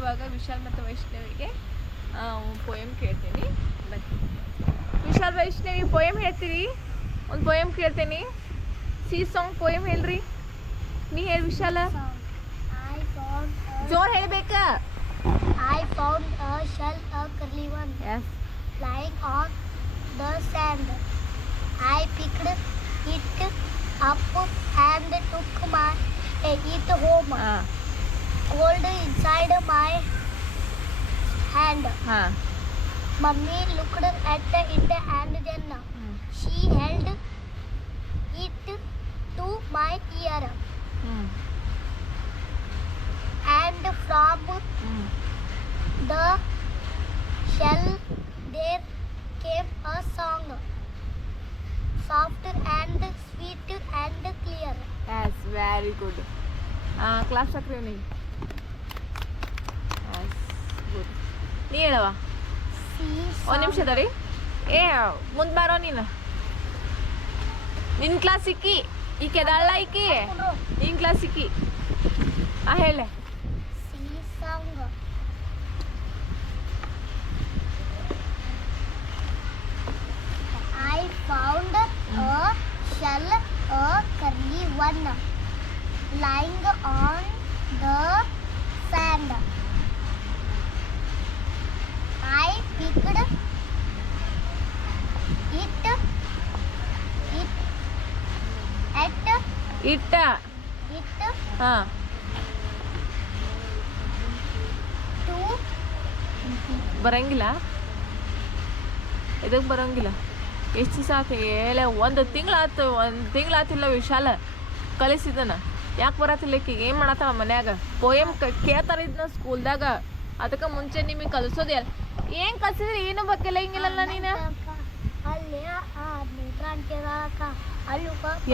ಇವಾಗ ವಿಶಾಲ್ ಮತ್ತು ವೈಷ್ಣವಿಗೆ ಪೋಯಮ್ ಕೇಳ್ತೀನಿ. ಬನ್ನಿ ವಿಶಾಲ್ ವೈಷ್ಣವಿ ಪೋಯಮ್ ಹೇಳ್ತೀರಿ. ಒಂದು ಪೋಯಮ್ ಕೇಳ್ತೀನಿ. ಸಾಂಗ್ ಪೋಯಮ್ ಹೇಳ್ರಿ. ನೀ ಹೇಳಿ ವಿಶಾಲ. ಜೋರ್ ಹೇಳ್ಬೇಕ. I found a shell, a curly one, Yes. lying on the sand. I picked it up and took it home. Cold inside my hand. Mummy looked at it and then she held it to my ear. And from the shell there came a song, soft and sweet and clear. Yes, very good. Clap sakri ni. Yes, good. ನೀ ಹೇಳವ. ಒಂದು ನಿಮಿಷ ತಡಿ. ಮುಂದೆ ಬಾರೋ ನೀನು. ನಿನ್ನ class ಸಿಕ್ಕಿ ಈಕೆ ಅದಲ್ಲ ಈಕಿ ನಿನ್ನ ಕ್ಲಾಸ್ ಸಿಕ್ಕಿ. ಹೇಳೆ. Song. I found a shell, a curly one, lying on the sand. I picked ಇಟ್ಟ ಹಾಂ to ಬರಂಗಿಲ್ಲ. ಇದಕ್ಕೆ ಬರಂಗಿಲ್ಲ. ಎಷ್ಟು ದಿವಸ ಆತು ಹೇಳ. ಒಂದು ತಿಂಗಳಾತಿಲ್ಲ ವಿಶಾಲ ಕಲಿಸಿದನ. ಯಾಕೆ ಬರತ್ತಿಲ್ಲ ಈಕಿಗೆ? ಏನು ಮಾಡತ್ತವ ಮನ್ಯಾಗ? ಪೋಯಮ್ ಕೇಳ್ತಾರ ಇದನ್ನ ಸ್ಕೂಲ್ದಾಗ. ಅದಕ್ಕೆ ಮುಂಚೆ ನಿಮಗೆ ಕಲಿಸೋದು ಏನು ಕಲಿಸಿದ್ರೆ ಏನು ಬೇಕಿಲ್ಲ ಹಿಂಗಿಲ್ಲಲ್ಲ ನೀನು.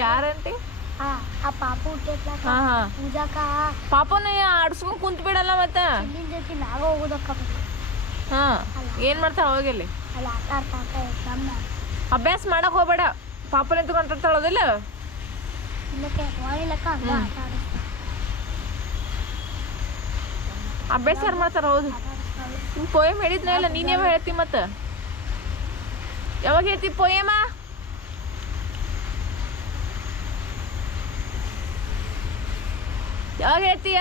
ಯಾರಂಟಿ? ಪಾಪು ಪೂಜಾಕ ಪಾಪನ ಆಡ್ಸ್ಕೊಂಡ್ ಕುಂತ ಬಿಡಲ್ಲ ಮತ್ತೆ. ನಾಗ ಹೋಗೋದಕ್ಕ. ಏನು ಮಾಡ್ತಾವ ಅವಾಗೆಲ್ಲಿ? ಅಲ್ಲಿ ಆಟ ಅಭ್ಯಾಸ ಮಾಡಕ್ ಹೋಗ್ಬೇಡ. ಪಾಪನ ಎತ್ಕೊಂತಿರ್ತಾಳೋದಿಲ್ಲ. ಅಭ್ಯಾಸ ಯಾರು ಮಾಡ್ತಾರ? ಹೌದು. ಪೋಯಮ್ ಹೇಳಿದ್ನ ಇಲ್ಲ ನೀನ್ ಯಾವಾಗ ಹೇಳ್ತಿ? ಮತ್ತೆ ಯಾವಾಗ ಹೇಳ್ತಿ ಪೋಯಮ? ಯಾವಾಗ ಹೇಳ್ತೀಯ?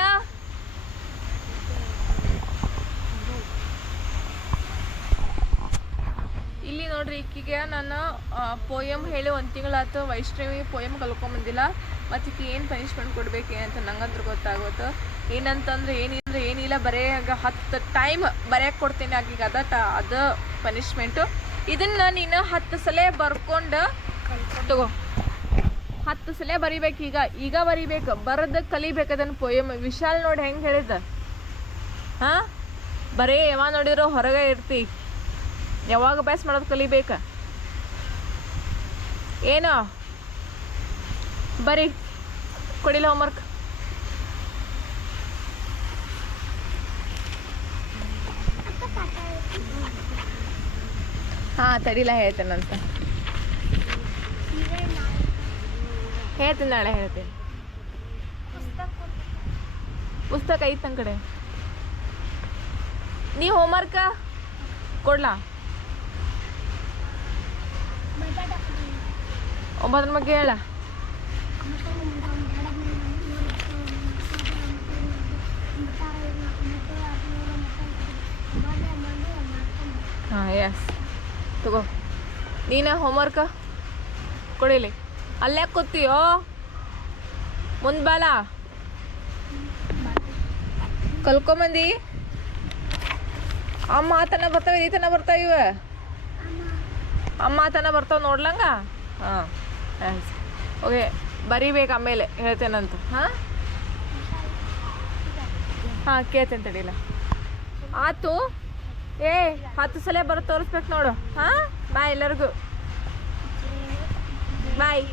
ಇಲ್ಲಿ ನೋಡ್ರಿ ಈಕಿಗೆ ನಾನು ಪೋಯಮ್ ಹೇಳಿ 1 ತಿಂಗಳಾಯ್ತು. ವೈಷ್ಣವಿ ಪೋಯಮ್ ಕಲ್ಕೊಂಬಂದಿಲ್ಲ. ಮತ್ತು ಈಕೆ ಏನು ಪನಿಷ್ಮೆಂಟ್ ಕೊಡ್ಬೇಕೇನಂತ ನಂಗಂದ್ರೆ ಗೊತ್ತಾಗುತ್ತೆ. ಏನಂತಂದ್ರೆ ಏನಿಲ್ಲ, ಬರೇ 10 ಟೈಮ್ ಬರೆಯಕ್ಕೆ ಕೊಡ್ತೀನಿ ಆಕಿಗೆ. ಅದು ಪನಿಷ್ಮೆಂಟು. ಇದನ್ನು ನೀನು 10 ಸಲ ಬರ್ಕೊಂಡು ತಗೋ. 10 ಸಲ ಬರಿಬೇಕು. ಈಗ ಬರಿಬೇಕು. ಬರೆದು ಕಲಿಬೇಕು ಅದನ್ನು ಪೋಯಮ್. ವಿಶಾಲ್ ನೋಡಿ ಹೆಂಗೆ ಹೇಳಿದ. ಬರೀ ಯಾವಾಗ ನೋಡಿರೋ ಹೊರಗೆ ಇರ್ತಿ. ಯಾವಾಗ ಅಭ್ಯಾಸ ಮಾಡೋದು ಕಲಿಬೇಕ. ಏನು ಬರೀ ಕೊಡಿಲ್ಲ ಹೋಮ್ವರ್ಕ್. ತಡಿಲ್ಲ ಹೇಳ್ತೇನಂತ. ಹೇಳ್ತೀನಿ, ನಾಳೆ ಹೇಳ್ತೀನಿ. ಪುಸ್ತಕ ಐತೆ ನನ್ನ ಕಡೆ. ನೀ ಹೋಮ್ವರ್ಕ ಕೊಡ್ಲಾ? 9 ಬಗ್ಗೆ ಹೇಳ. ಎಸ್ ತಗೋ. ನೀನು ಹೋಮ್ವರ್ಕ ಕೊಡಿಲಿ. ಅಲ್ಲೇ ಕೂತೀಯೋ? ಮುಂದೆ ಬಾಲ. ಕಲ್ಕೊಂಬಂದಿ. ಅಮ್ಮ ಆತನ ಬರ್ತಾವ, ಈ ತನ ಬರ್ತಾವ. ಇವ ಅಮ್ಮ ಆತನ ಬರ್ತಾವ ನೋಡ್ಲಂಗ. ಓಕೆ, ಬರಿಬೇಕು. ಆಮೇಲೆ ಹೇಳ್ತೇನಂತ. ಕೇಳ್ತೇನೆ ತಡಿಲ್ಲ. ಆತು. 10 ಸಲ ಬರೋ ತೋರಿಸ್ಬೇಕು ನೋಡು. ಬಾಯ್ ಎಲ್ಲರಿಗೂ. ಬಾಯ್.